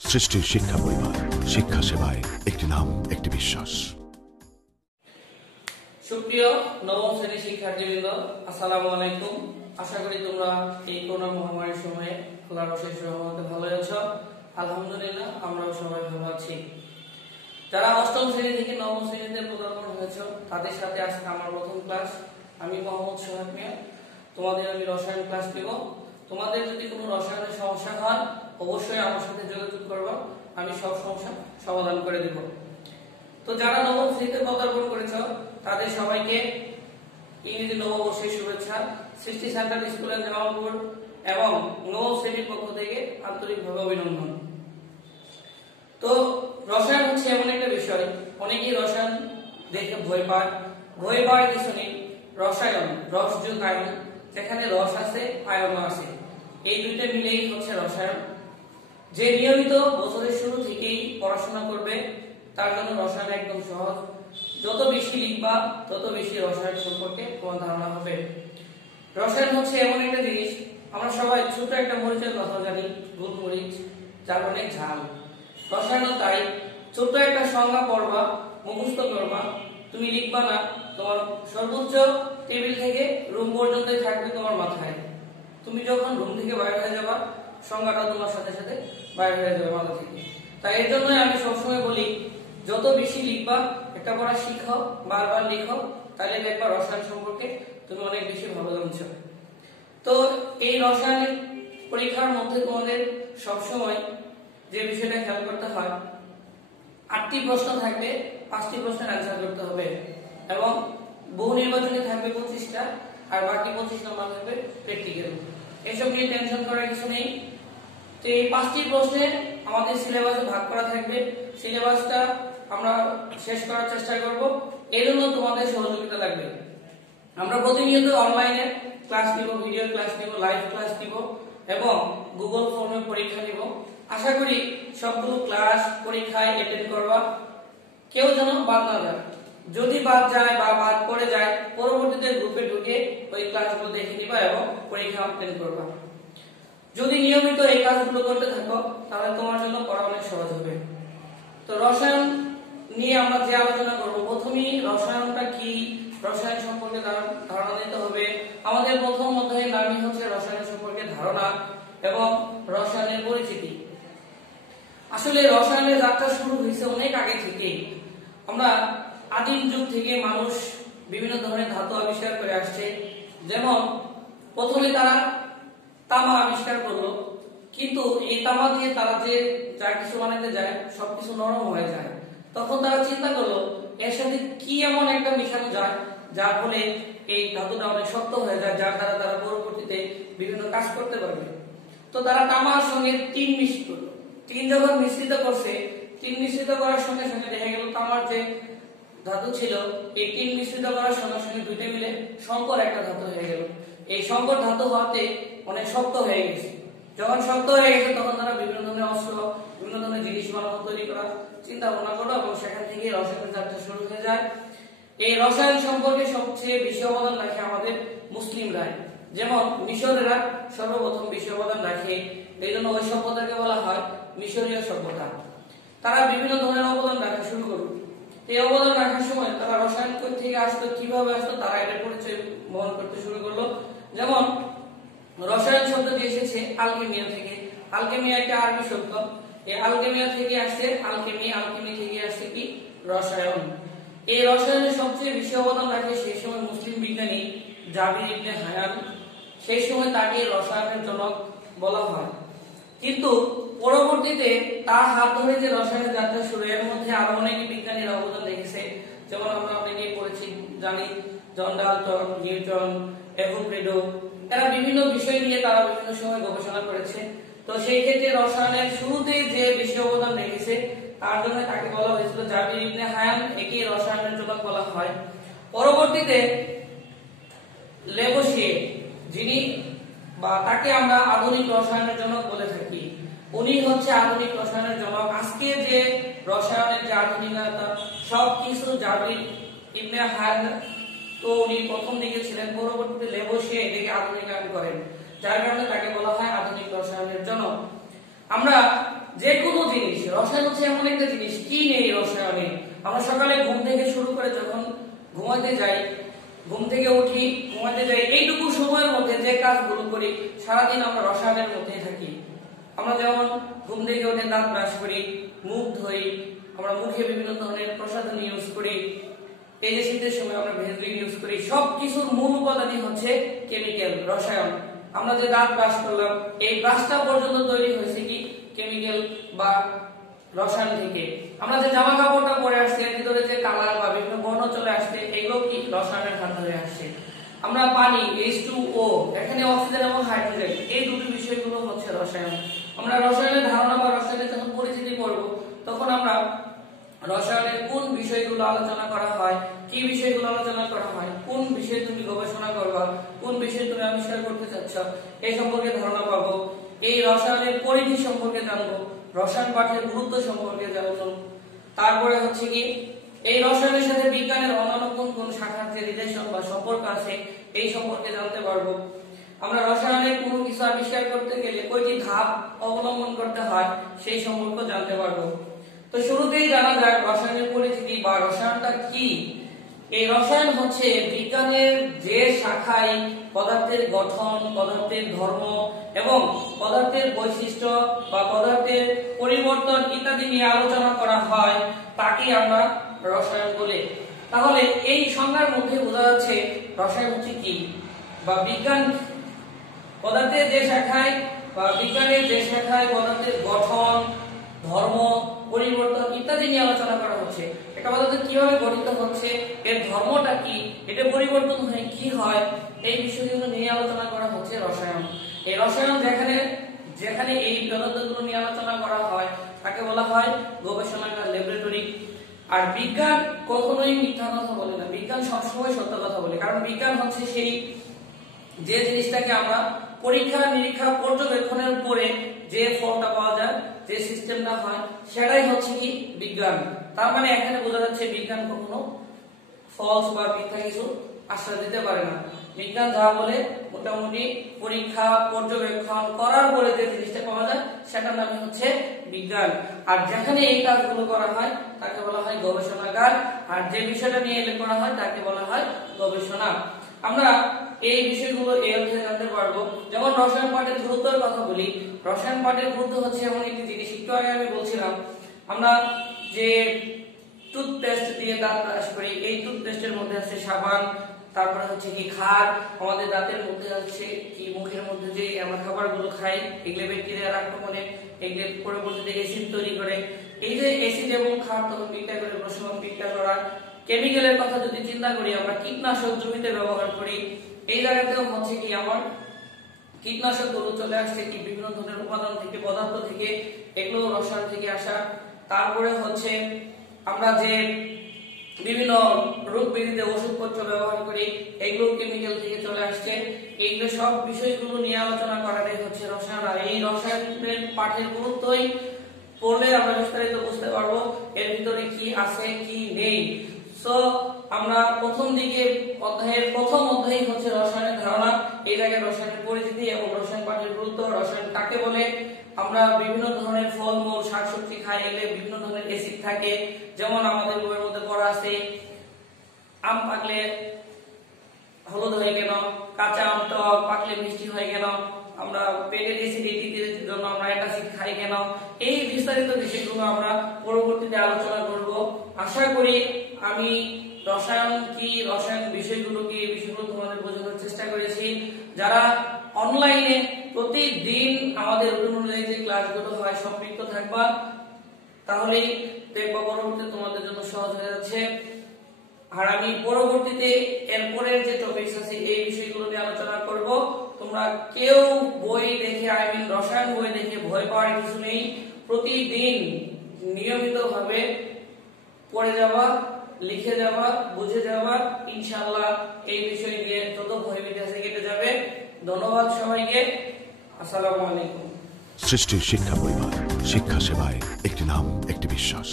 সৃষ্টির শিক্ষা পরিবার, শিক্ষা সেবায় একটি নাম, একটি বিশ্বাস। সুপ্রিয় নবম শ্রেণীর শিক্ষার্থীবৃন্দ, আসসালামু আলাইকুম। আশা করি তোমরা এই করোনা মহামারীর সময়ে আল্লাহর অশেষ রহমতে ভালো আছো। আলহামদুলিল্লাহ, আমরাও সবাই ভালো আছি। যারা অষ্টম শ্রেণী থেকে নবম শ্রেণীতে পদার্পণ হয়েছে তাদের সাথে আজকে আমার প্রথম ক্লাস। আমি মোহাম্মদ সোহাগ মিয়া, তোমাদের আমি রসায়ন ক্লাস দেব। তোমাদের যদি কোনো রসায়নের সমস্যা হয় অবশ্যই আমার সাথে যোগাযোগ করবা, আমি সব সমস্যা সমাধান করে দেব। তো যারা নবম শ্রেণীতে পদার্পণ করেছো তাদের সবাইকে ইংরেজি নববর্ষের শুভেচ্ছা। সৃষ্টি সেন্টার স্কুল এন্ড জামালপুর এবং নবম শ্রেণীর পক্ষ থেকে আন্তরিকভাবে অভিনন্দন। তো রসায়ন হচ্ছে এমন একটা বিষয়, অনেকেই রসায়ন দেখে ভয় পায়। ভয় পাওয়ার কিছু নেই। রসায়ন, রস যোগ আয়ন, যেখানে রস আছে আয়ন আছে, এই দুইটা মিলেই হচ্ছে রসায়ন। যে নিয়মিত বছরের শুরু থেকেই পড়াশোনা করবে তার জন্য রসায়ন একদম সহজ। যত বেশি লিখবা তত বেশি রসায়ন সম্পর্কে তোমার ধারণা হবে। রসায়ন হচ্ছে এমন একটা জিনিস, আমরা সবাই ছোট একটা মরিচের কথা জানি, গোলমরিচ, যার অনেক ঝাল। রসায়ন তাই, ছোট একটা সংজ্ঞা পড়বা, মুখস্থ করবা, তুমি লিখবা না, তোমার সর্বোচ্চ টেবিল থেকে রুম পর্যন্তই থাকবে তোমার মাথায়। তুমি যখন রুম থেকে বাইরে হয়ে যাবা সংজ্ঞাটা তোমার সাথে সাথে বাইরে হয়ে যাবে মাথা থেকে। তাই এর জন্যই আমি সবসময় বলি, যত বেশি লিখবা, একটা পড়া শিখো, বারবার লিখো, তাহলে দেখবা রসায়ন সম্পর্কে তুমি অনেক বেশি ভালো জানছো। তো এই রসায়নের পরীক্ষার মধ্যে তোমাদের সবসময় যে বিষয়টা খেয়াল করতে হয়, 8টি প্রশ্ন থাকবে, 5টি প্রশ্নের অ্যান্সার করতে হবে এবং বহু নির্বাচনে থাকবে 25টা, আর বাকি 25 নম্বর থাকবে প্র্যাকটিক্যাল। এসব নিয়ে টেনশন করার কিছু নেই। তো এই 5টি প্রশ্নে আমাদের সিলেবাসে ভাগ করা থাকবে। সিলেবাসটা আমরা শেষ করার চেষ্টা করব, এর জন্য তোমাদের সহযোগিতা লাগবে। আমরা প্রতিনিয়ত অনলাইনে ক্লাস নিব, ভিডিও ক্লাস নিব, লাইভ ক্লাস নিব এবং গুগল ফর্মে পরীক্ষা নিব। আশা করি সবগুলো ক্লাস পরীক্ষায় অ্যাটেন্ড করবা, কেউ যেন বাদ না যায়। যদি বাদ যায় বা বাদ পড়ে যায়, পরবর্তীতে গ্রুপে ঢুকে ওই ক্লাসগুলো দেখে নিবা এবং পরীক্ষা অ্যাটেন্ড করবা। যদি নিয়মিত এই কাজগুলো করতে থাকো তাহলে তোমার জন্য পড়া অনেক সহজ হবে। তো রসায়ন নিয়ে আমরা যে আলোচনা করব, প্রথমেই রসায়নটা কি, রসায়ন সম্পর্কে ধারণা দিতে হবে। আমাদের প্রথম অধ্যায়ের নামই হচ্ছে রসায়ন সম্পর্কে ধারণা এবং রসায়নের পরিচিতি। আসলে রসায়নের যাত্রা শুরু হয়েছে অনেক আগে থেকেই। আমরা আদিম যুগ থেকে মানুষ বিভিন্ন ধরনের ধাতু আবিষ্কার করে আসছে। যেমন প্রথমে তারা তামা আবিষ্কার করলো, কিন্তু এই তামা দিয়ে তারা যে যা কিছু বানাতে যায় সবকিছু নরম হয়ে যায়। তখন তারা চিন্তা করলো এর সাথে কি এমন একটা মিশানো যায় যার ফলে এই ধাতুটা অনেক শক্ত হয়ে যায়, যার দ্বারা তারা পরবর্তীতে বিভিন্ন কাজ করতে পারবে। তো তারা তামার সঙ্গে টিন মিশ্রিত করলো। টিন যখন মিশ্রিত করছে, টিন মিশ্রিত করার সঙ্গে সঙ্গে দেখা গেল তামার যে ধাতু ছিল, এই টিন মিশ্রিত করার সঙ্গে সঙ্গে দুইটা মিলে সংকর একটা ধাতু হয়ে গেল। এই সংকর ধাতু হওয়াতে অনেক শক্ত হয়ে গেছে। যখন শক্ত হয়ে গেছে তখন তারা বিভিন্ন ধরনের অস্ত্র, বিভিন্ন ধরনের জিনিস বানানো, তৈরি করার চিন্তা ভাবনা করলো এবং সেখান থেকে রসায়নের যাত্রা শুরু হয়ে যায়। এই রসায়ন সম্পর্কে সবচেয়ে বেশি অবদান রাখে আমাদের মুসলিমরা। যেমন মিশরেরা সর্বপ্রথম বেশি অবদান রাখে, এই জন্য ওই সভ্যতাকে বলা হয় মিশরীয় সভ্যতা। তারা বিভিন্ন ধরনের অবদান রাখা শুরু করলো। এই অবদান রাখার সময় তারা রসায়ন থেকে আসতো, কিভাবে আসতো তারা এটা পরিচয় বহন করতে শুরু করলো। যেমন রসায়ন শব্দটি এসেছে আলকেমিয়া থেকে। আলকেমিয়া একটা আরবি শব্দ। এই আলকেমিয়া থেকে আসছে আলকেমি, আলকেমি থেকে আসছে কি রসায়ন। এই রসায়নের সবচেয়ে বেশি অবদান রাখে সেই সময় মুসলিম বিজ্ঞানী জাবির ইবনে হায়ান। সেই সময় তাকে রসায়নের জনক বলা হয়। কিন্তু পরবর্তীতে তার হাত ধরে যে রসায়নের যাত্রা শুরু, এর মধ্যে আরো অনেক বিজ্ঞানীরা অবদান রেখেছে। যেমন আমরা অনেকেই পড়েছি, জানি, জন ডাল্টন, নিউটন, অ্যাভোগাড্রো, এরা বিভিন্ন বিষয় নিয়ে তারা বিভিন্ন সময় গবেষণা করেছে। তো সেই ক্ষেত্রে রসায়নের শুরুতে যে বেশি অবদান রেখেছে তার জন্য তাকে বলা হয়েছিল জাবির ইবনে হায়ান, একে রসায়নের জনক বলা হয়। পরবর্তীতে লেবোসিয়ে, যিনি বা তাকে আমরা আধুনিক রসায়নের জনক বলে থাকি, উনি হচ্ছে আধুনিক রসায়নের জনক। আজকে যে রসায়নের যে আধুনিকতা সবকিছু জাবির ইবনে হায়ান, তো উনি প্রথম দিকে ছিলেন, পরবর্তীতে লেবোসিয়ে এটাকে আধুনিকায়ন করেন, যার কারণে তাকে বলা হয় আধুনিক রসায়নের জনক। আমরা যে কোনো রসায়ন হচ্ছে এমন একটা জিনিস, কি নেই রসায়নে। আমরা সকালে ঘুম থেকে শুরু করে যখন ঘুমাতে যাই, ঘুম থেকে উঠি, ঘুমাতে যাই, এইটুকু সময়ের মধ্যে যে কাজগুলো করি সারাদিন আমরা রসায়নের মধ্যেই থাকি। আমরা যেমন ঘুম থেকে উঠে দাঁত ব্রাশ করি, মুখ ধুই, আমরা মুখে বিভিন্ন ধরনের প্রসাধনী ইউজ করি, এই যে শীতের সময় আমরা ভেজলিন ইউজ করি, সবকিছুর মূল উপাদানই হচ্ছে কেমিক্যাল, রসায়ন। আমরা যে দাঁত ব্রাশ করলাম, এই ব্রাশটা পর্যন্ত তৈরি হয়েছে কি কেমিক্যাল বা রসায়ন থেকে। আমরা যে জামা কাপড়টা পরে আসছে এর ভিতরে যে কালার বা বিভিন্ন বর্ণ চলে আসছে, এগুলো কি রসায়নের হাত ধরে আসছে। আমরা পানি H2O, এখানে অক্সিজেন এবং হাইড্রোজেন, এই দুটো বিষয়গুলো হচ্ছে রসায়ন। আমরা রসায়নের ধারণা বা রসায়নের যখন পরিচিতি পড়ব, তখন আমরা রসায়নের কোন বিষয়গুলো আলোচনা করা হয়, কি বিষয়গুলো আলোচনা করা হয়, কোন বিষয়ে তুমি গবেষণা করবা, কোন বিষয়ে তুমি আবিষ্কার করতে চাচ্ছ, এই সম্পর্কে ধারণা পাবো। এই রসায়নের পরিধি সম্পর্কে জানবো, রসায়ন পাঠের গুরুত্ব সম্পর্কে জানবো। তারপরে হচ্ছে কি এই রসায়নের সাথে বিজ্ঞানের অন্যান্য কোন কোন শাখার যে রিলেশন বা সম্পর্ক আছে, এই সম্পর্কে জানতে পারবো। আমরা রসায়নের কোনো কিছু আবিষ্কার করতে গেলে কয়টি ধাপ অবলম্বন করতে হয় সেই সম্পর্কে জানতে পারবো। তো শুরুতেই জানা যাক রসায়নের পরিচিতি বা রসায়নটা কি। এই রসায়ন হচ্ছে বিজ্ঞানের যে শাখায় পদার্থের গঠন, পদার্থের ধর্ম এবং পদার্থের বৈশিষ্ট্য বা পদার্থের পরিবর্তন ইত্যাদি নিয়ে আলোচনা করা হয়, তাকে আমরা রসায়ন বলে। তাহলে এই সংজ্ঞার মধ্যে বোঝা যাচ্ছে রসায়ন হচ্ছে কি, বা বিজ্ঞান পদার্থের যে শাখায় বা বিজ্ঞানের যে শাখায় পদার্থের গঠন, ধর্ম, পরিবর্তন ইত্যাদি নিয়ে আলোচনা করা হচ্ছে। একটা পদার্থ কিভাবে গঠিত হচ্ছে, এর ধর্মটা কি, এটা পরিবর্তন হয়ে কি হয়, এই বিষয়গুলো নিয়ে আলোচনা করা হচ্ছে রসায়ন। এই রসায়ন যেখানে এই পদার্থগুলো নিয়ে আলোচনা করা হয় তাকে বলা হয় গবেষণাগার, ল্যাবরেটরি। আর বিজ্ঞান কখনোই মিথ্যা কথা বলে না, বিজ্ঞান সবসময় সত্য কথা বলে। কারণ বিজ্ঞান হচ্ছে সেই যে জিনিসটাকে আমরা পরীক্ষা নিরীক্ষা পর্যবেক্ষণের পরে যে ফলটা পাওয়া যায়, যে সিস্টেমটা হয়, সেটাই হচ্ছে কি বিজ্ঞান। তার মানে এখানে বোঝা যাচ্ছে বিজ্ঞান কখনো ফলস বা মিথ্যা কিছু আশ্রয় দিতে পারে না। বিজ্ঞান যা বলে মোটামুটি পরীক্ষা পর্যবেক্ষণ করার পরে যে জিনিসটা পাওয়া যায় সেটার নাম হচ্ছে বিজ্ঞান। আর যেখানে এই কাজগুলো করা হয় তাকে বলা হয় গবেষণাগার, আর যে বিষয়টা নিয়ে করা হয় তাকে বলা হয় গবেষণা। আমরা এই বিষয়গুলো এই অধ্যায়ে জানতে পারবো। যেমন রসায়ন পাঠের গুরুত্বের কথা বলি, রসায়ন পাঠের গুরুত্ব হচ্ছে এমন একটি জিনিস, একটু আগে আমি বলছিলাম আমরা যে টুথপেস্ট দিয়ে দাঁত ব্রাশ করি, এই টুথপেস্টের মধ্যে আছে সাবান, তারপরে হচ্ছে কি খার, আমাদের দাঁতের মধ্যে আছে কি মুখের মধ্যে যে আমরা খাবারগুলো খাই, এগুলো ব্যাকটেরিয়ার আক্রমণে এগুলো পরবর্তীতে অ্যাসিড তৈরি করে। এই যে অ্যাসিড এবং খার তখন বিক্রিয়া করে প্রশমন বিক্রিয়া করা। কেমিক্যালের কথা যদি চিন্তা করি, আমরা কীটনাশক জমিতে ব্যবহার করি, এই জায়গাতেও হচ্ছে কি আমার কীটনাশক গুলো চলে আসছে কি বিভিন্ন ধরনের উপাদান থেকে, পদার্থ থেকে, এগুলো রসায়ন থেকে আসা। তারপরে হচ্ছে আমরা যে বিভিন্ন রোগ ব্যাধিতে ওষুধপত্র ব্যবহার করি, এগুলো কেমিক্যাল থেকে চলে আসছে। এইগুলো সব বিষয়গুলো নিয়ে আলোচনা করাটাই হচ্ছে রসায়ন। আর এই রসায়নের পাঠের গুরুত্বই পড়লে আমরা বিস্তারিত বুঝতে পারবো এর ভিতরে কি আছে কি নেই। সো আমরা প্রথম দিকে অধ্যায়ের প্রথম অধ্যায় হচ্ছে রসায়নের ধারণা, এই জায়গায় রসায়নের পরিচিতি এবং রসায়ন পাঠের গুরুত্ব, রসায়ন কাকে বলে। আমরা বিভিন্ন ধরনের ফলমূল শাকসবজি খাই, এলে বিভিন্ন ধরনের অ্যাসিড থাকে। যেমন আমাদের বইয়ের মধ্যে পড়া আছে আম পাকলে হলুদ হয়ে গেল, কাঁচা আম টক, পাকলে মিষ্টি হয়ে গেল, আমরা পেটের অ্যাসিডিটির জন্য আমরা অ্যান্টাসিড খাই কেন। এই বিস্তারিত বিষয়গুলো আমরা পরবর্তীতে আলোচনা করব। আশা করি আমি রসায়ন কি, রসায়ন বিষয়গুলো কি, এই বিষয়গুলো তোমাদের বোঝানোর চেষ্টা করেছি। যারা অনলাইনে প্রতিদিন আমাদের রুটিন অনুযায়ী যে ক্লাসগুলো হয় সম্পৃক্ত থাকবা, তাহলেই দেখবা পরবর্তীতে তোমাদের জন্য সহজ হয়ে যাচ্ছে। আর আমি পরবর্তীতে এরপরের যে টপিকস আছে এই বিষয়গুলো নিয়ে আলোচনা করব। তোমরা কেউ বই দেখে রসায়ন বই দেখে ভয় পাওয়ার কিছু নেই। প্রতিদিন নিয়মিতভাবে পড়ে যাওয়া, লিখে যাওয়া, বুঝে যাওয়া, ইনশাআল্লাহ এই বিষয় নিয়ে যত ভয়ভীতি আছে কেটে যাবে। ধন্যবাদ সবাইকে। আসসালামু আলাইকুম। সৃষ্টির শিক্ষা পরিবার, শিক্ষা সেবায় একটি নাম, একটি বিশ্বাস।